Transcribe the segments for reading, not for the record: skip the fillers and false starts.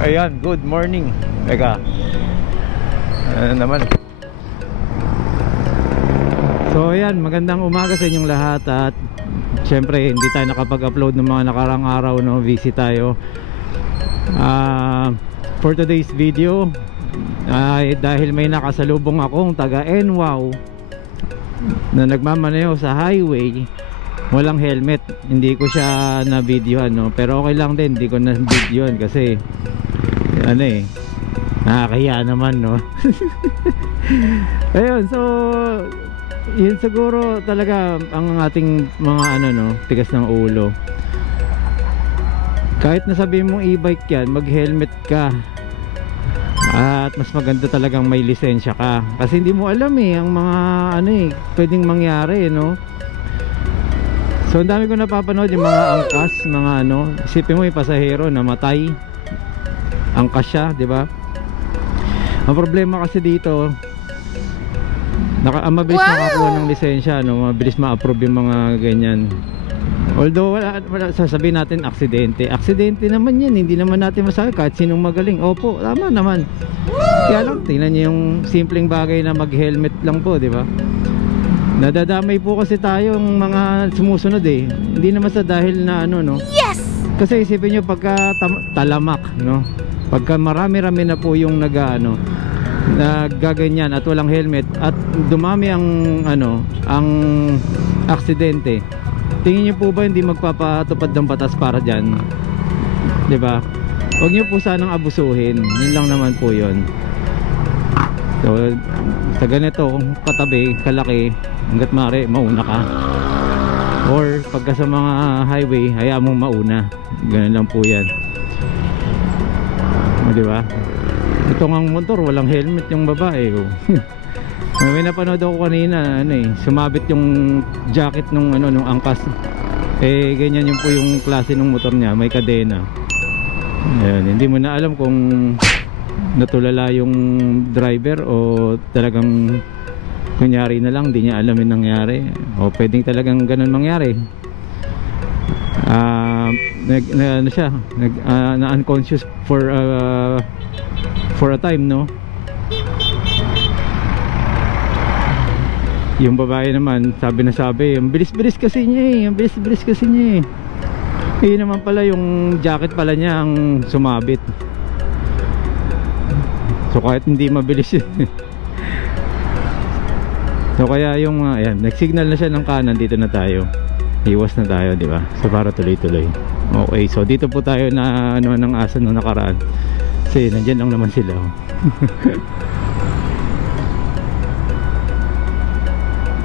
Ayan, good morning. Teka, ano naman. So ayan, magandang umaga sa inyong lahat. At syempre hindi tayo nakapag-upload ng mga nakarang araw, no? Busy tayo. For today's video dahil may nakasalubong akong taga NWOW na nagmamaneho sa highway, walang helmet. Hindi ko siya na videohan, no? Pero okay lang din, hindi ko na videohan kasi ano eh, nakakahiya naman, no? Ayun, so yun siguro talaga ang ating mga ano, no, tigas ng ulo. Kahit nasabihin mong e-bike yan, mag-helmet ka. At mas maganda talagang may lisensya ka, kasi hindi mo alam eh ang mga ano eh pwedeng mangyari, no? So ang dami ko napapanood yung mga angkas, mga ano, isipin mo yung pasahero namatay, angkas siya, di ba? Ang problema kasi dito, mabilis makakuha ng lisensya, no? Mabilis ma-approve yung mga ganyan. Although wala sasabihin natin aksidente naman yan, hindi naman natin masabi kahit sinong magaling. Opo, tama naman. Kaya lang, tingnan nyo yung simpleng bagay na mag-helmet lang po, di ba? Nadadamay po kasi tayo yung mga sumusunod eh. Hindi naman sa dahil na ano, no? Yes! Kasi isipin nyo pagka talamak, no? Pagka marami-rami na po yung nagaganyan at walang helmet at dumami ang ano, ang aksidente, tingin niyo po ba hindi magpapatupad ng batas para dyan? Diba? Huwag niyo po sanang abusuhin. Yun lang naman po yun. So sa ganito katabi, kalaki, hanggat maaari mauna ka, or pagka sa mga highway hayaan mong mauna. Ganun lang po yan. Diba? Ito ngang motor, walang helmet yung babae. May napanood ako kanina, ano eh, sumabit yung jacket nung ano, nung angkas. Eh ganyan yung po yung klase ng motor niya, may kadena. Ayun, hindi mo na alam kung natulala yung driver o talagang kunyari na lang, hindi niya alam yung nangyari. O pwedeng talagang ganun mangyari. Ano siya, na unconscious for a time, no? Yung babae naman, sabi, ang bilis-bilis kasi niya eh, ang bilis-bilis kasi niya eh. Yun naman pala, yung jacket pala niya ang sumabit. So kahit hindi mabilis yun. So kaya yung ayan, nag-signal na siya ng kanan, dito na tayo. Iwas na tayo, di ba? So para tuloy-tuloy. Okay, so dito po tayo na ano ng asa nung nakaraan. Kasi nandiyan lang naman sila.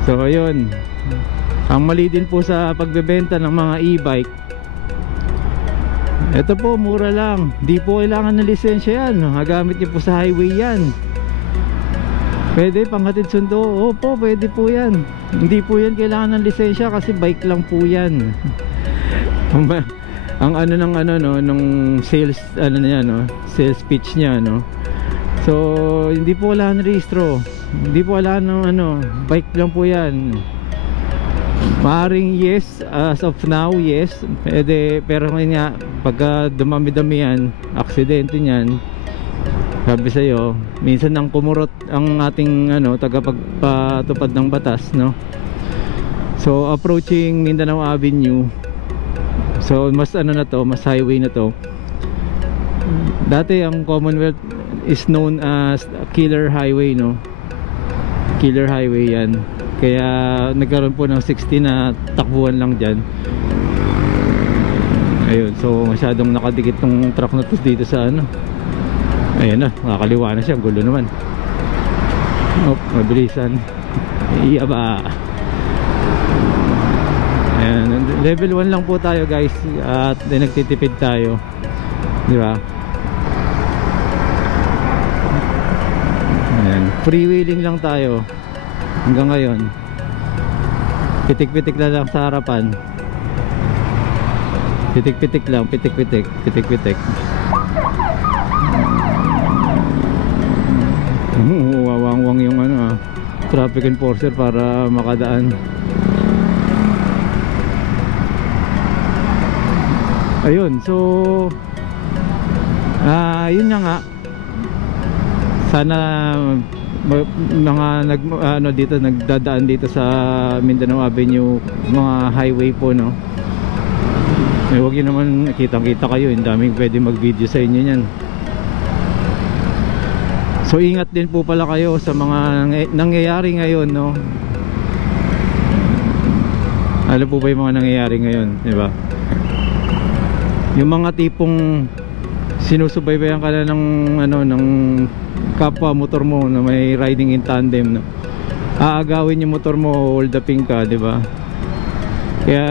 So ayun, ang mali din po sa pagbebenta ng mga e-bike, ito po mura lang, di po kailangan ng lisensya yan. Magamit niyo po sa highway yan. Pwede panghatid sundo, opo pwede po yan. Hindi po yan kailangan ng lisensya kasi bike lang po yan. Ang ano ng ano, no, nung sales ano niya, no, sales pitch niya, no. So hindi po wala ng rehistro, hindi po wala ng ano, bike lang po yan. Maaring yes, as of now yes, pwede, pero ngayon nga pagka dumami-dami yan, aksidente niyan, sabi sa'yo, minsan nang kumurot ang ating ano, tagapagpatupad ng batas, no. So approaching Mindanao Avenue, so mas ano na to, mas highway na to. Dati ang Commonwealth is known as Killer Highway, no? Killer Highway yan. Kaya nagkaroon po ng 60 na takbuhan lang dyan. Ayun, so masyadong nakadikit tong truck na to dito sa ano. Ayun na, nakakaliwa na siya, gulo naman. Oh, mabilisan. Iya ba? Ayan, level 1 lang po tayo guys, at nagtitipid tayo, di ba? Ayan, freewheeling lang tayo hanggang ngayon. Pitik-pitik na lang sa harapan. Pitik-pitik lang, pitik-pitik, pitik-pitik. Wawang-wang yung ano, traffic enforcer para makadaan. Ayun, so Yun nga, sana mga ano dito nagdadaan dito sa Mindanao Avenue, mga highway po, no. Huwag yun naman kitang-kita kayo, yung daming pwede mag-video sa inyo yan. So ingat din po pala kayo sa mga nangyayari ngayon, no. Ano po ba yung mga nangyayari ngayon, di ba? Yung mga tipong sinusubaybayan ka na ng ano, ng kapwa motor mo na may riding in tandem, no? Aagawin yung motor mo, hold upin ka, di ba? Kaya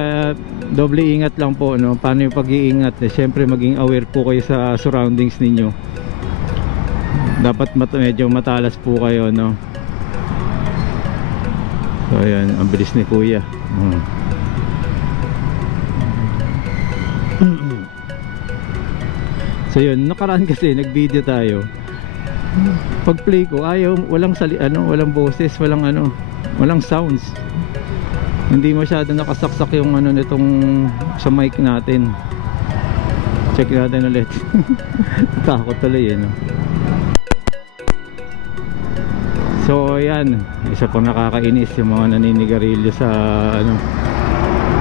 doble ingat lang po, no? Paano yung pag-iingat? Siyempre maging aware po kayo sa surroundings ninyo. Dapat medyo matalas po kayo, no? So ayan, ang bilis ni kuya. So yun, nakaraan kasi nag-video tayo. Pag play ko, ayaw, walang walang boses, walang sounds. Hindi masyado nakasaksak yung ano nitong sa mic natin. Check natin ulit. Takot tuloy, no? So ayan, isa pang nakakainis yung mga naninigarilyo sa ano.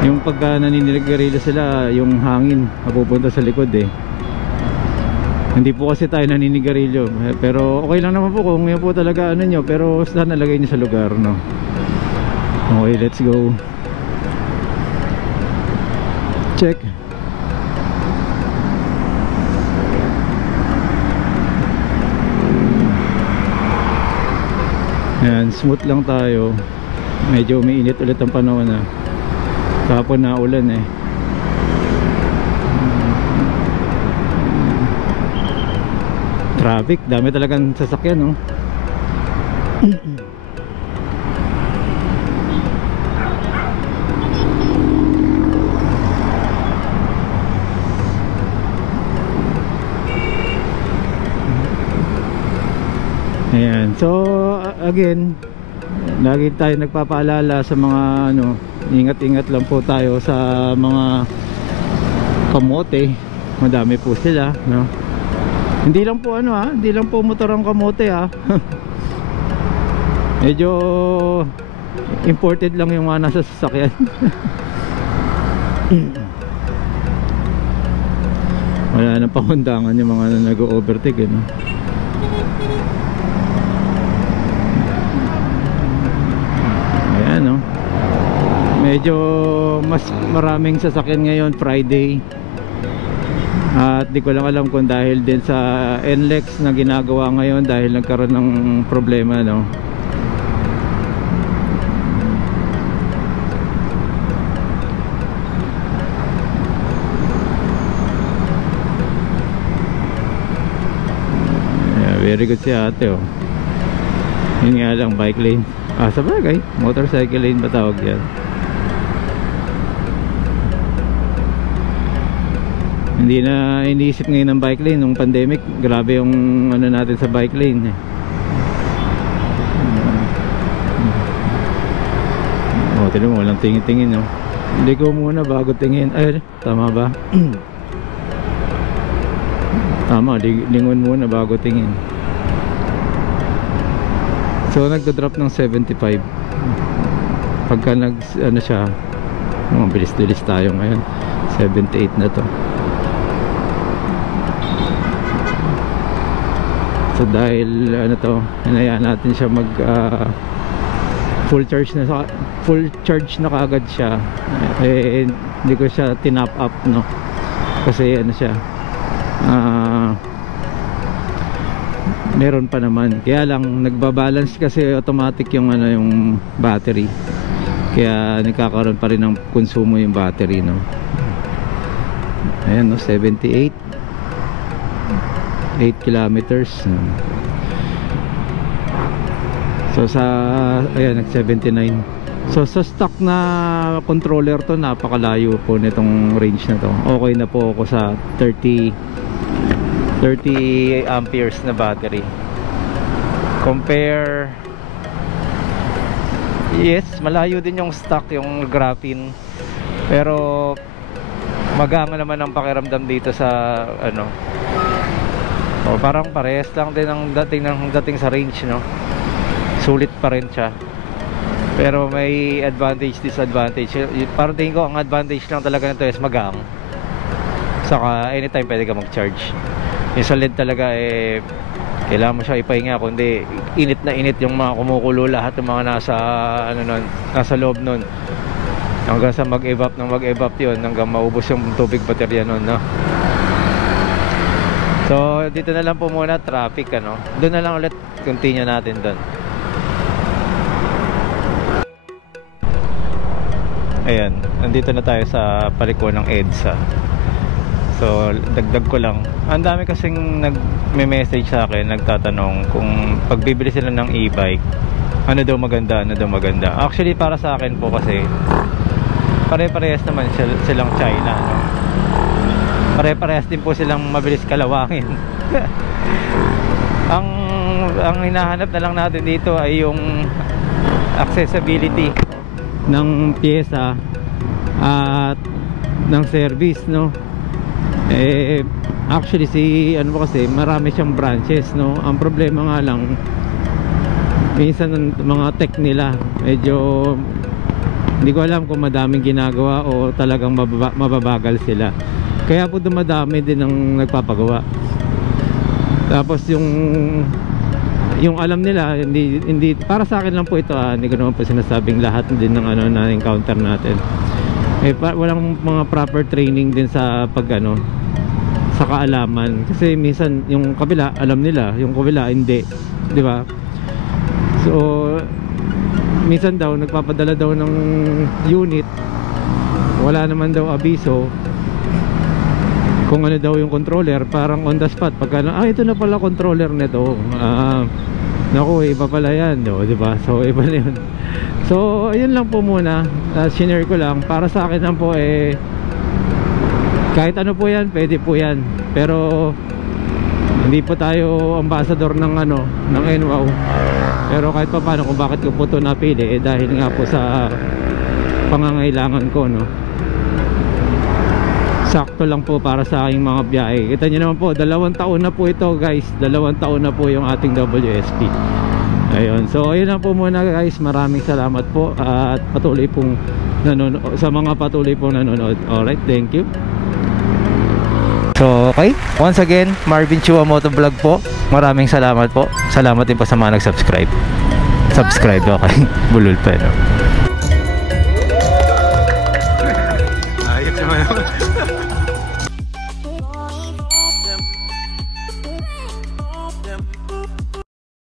Yung pagka naninigarilyo sila, yung hangin napupunta sa likod, eh. Hindi po kasi tayo naninigarilyo, pero okay lang naman po kung yun po talaga ano nyo, pero sana lagay nyo sa lugar, no? Okay, let's go. Check. Ayan, smooth lang tayo. Medyo umiinit ulit ang panahon, na kahapon na ulan, eh. Traffic, dami talagang sasakyan, no? Ayan, so again, lagi tayo nagpapaalala sa mga ano, ingat-ingat lang po tayo sa mga kamote. Madami po sila, no? Hindi lang po ano, hindi lang po motor ang kamote, medyo imported lang yung mga nasa sasakyan. Wala nang pakundangan yung mga nag-overtake, no? Ayan, no? Medyo mas maraming sasakyan ngayon Friday. At di ko lang alam kung dahil din sa NLEX na ginagawa ngayon, dahil nagkaroon ng problema, no? Yeah, very good si ate, oh. Yun nga lang, bike lane. Sabagay, motorcycle lane ba tawag yan? Hindi na iniisip ngayon ng bike lane. Nung pandemic, grabe yung ano natin sa bike lane, eh. Tignan mo, walang tingin-tingin, no? Ligo muna bago tingin. Ay, tama ba? Tama, lingon muna bago tingin. So nagdo-drop ng 75. Pagka ano siya, bilis-bilis tayo ngayon. 78 na to. So dahil ano to, hinayaan natin siya mag full charge na kaagad siya. Hindi ko siya tinap up, no? Kasi ano siya, meron pa naman. Kaya lang nagbabalance kasi automatic yung ano, yung battery. Kaya nagkakaroon pa rin ng konsumo yung battery, no? Ayan, no, 78, 8 kilometers. So sa ayan, nag 79. So sa stock na controller to, napakalayo po nitong range na to. Okay na po ako sa 30 amperes na battery. Compare, yes, malayo din yung stock, yung graphene. Pero maganda naman ang pakiramdam dito sa ano, O parang parehas lang din ang dating sa range, no? Sulit pa rin siya. Pero may advantage, disadvantage. Parang tingin ko ang advantage lang talaga nito is magang. Saka anytime pwede ka mag-charge. Yung sa LED talaga kailangan mo siya ipahinga, kundi init na init yung mga kumukulo, lahat ng mga nasa loob nun. Hanggang sa mag-evap yun, hanggang maubos yung tubig baterya nun, no? So dito na lang po muna traffic, ano. Doon na lang ulit continue natin doon. Ayan, nandito na tayo sa paliko ng EDSA. So dagdag ko lang, ang dami kasing nagme-message sa akin, nagtatanong kung pagbibili sila ng e-bike, ano daw maganda. Actually para sa akin po kasi pare-parehas naman silang China, no? Pare-parehas din po silang mabilis kalawangin. ang hinahanap na lang natin dito ay yung accessibility ng pyesa at ng service, no? Actually kasi marami siyang branches, no? Ang problema nga lang minsan mga tech nila medyo hindi ko alam kung madaming ginagawa o talagang mababagal sila. Kaya po dumadami din ang nagpapagawa. Tapos yung alam nila, hindi para sa akin lang po ito, hindi ko naman po sinasabing lahat din ng na encounter natin. Walang mga proper training din sa sa kaalaman. Kasi minsan yung kabila alam nila, yung kabila hindi, di ba? So minsan daw nagpapadala daw ng unit, wala naman daw abiso kung ano daw yung controller, parang on the spot pagka ito na pala controller nito, naku, iba pala yan, no? Diba? So iba na yun. So ayun lang po muna, sinare ko lang para sa akin lang po, kahit ano po yan, pwede po yan, pero hindi po tayo ambassador ng ng NWOW. Pero kahit pa paano kung bakit ko po ito napili, dahil nga po sa pangangailangan ko, no? Sakto lang po para sa aking mga biyahe. Kita nyo naman po, 2 taon na po ito, guys. 2 taon na po yung ating WSP. Ayun, so ayun lang po muna, guys. Maraming salamat po at patuloy pong nanonood, sa mga patuloy pong nanonood. Alright, thank you. So okay, once again, Marvin Chua Motovlog po. Maraming salamat po. Salamat din po sa mga nag-subscribe. Okay, bulol pa, no?